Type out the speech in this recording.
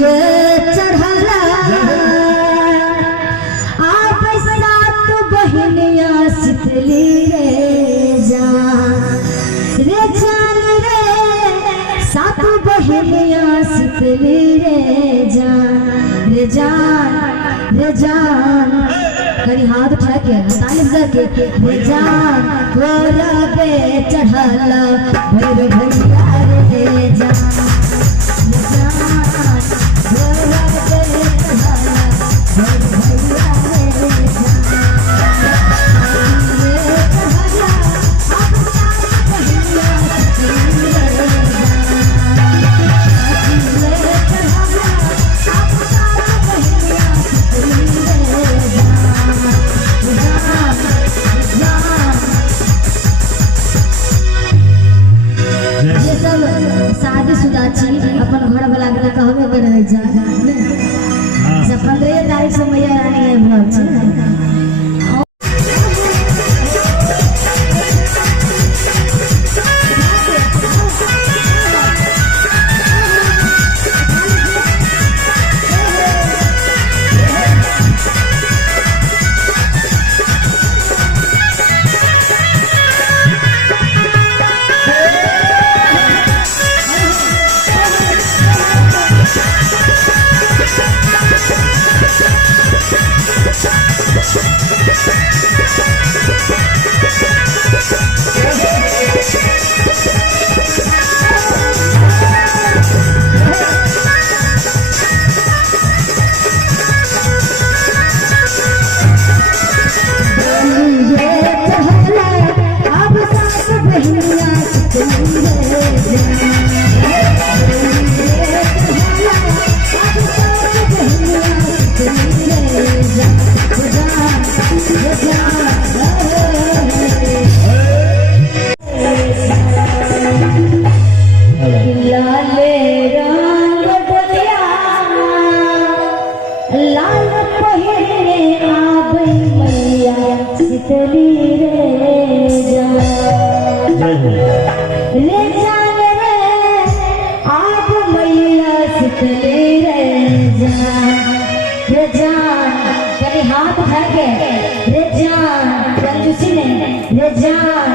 ये चढ़ला आप सात बहनिया शीतली रे जान रे सात बहनिया शीतली रे जान करी हाथ उठा के ताली बजा के रे जान तोरा पे चढ़ला भैर भैया रे जान तोरा पे चढ़ला भैर भैया रे शादीशुदा छी अपन घर वाला के कहबे करे जा 15 तारीख से मैया रानी आबि रहल छै। लाल पहिरे आबै मैया शीतली रे जान रे आब मैया शीतली रे जान कभी हाथ उठा के रे जान कंजूसी ने रे जान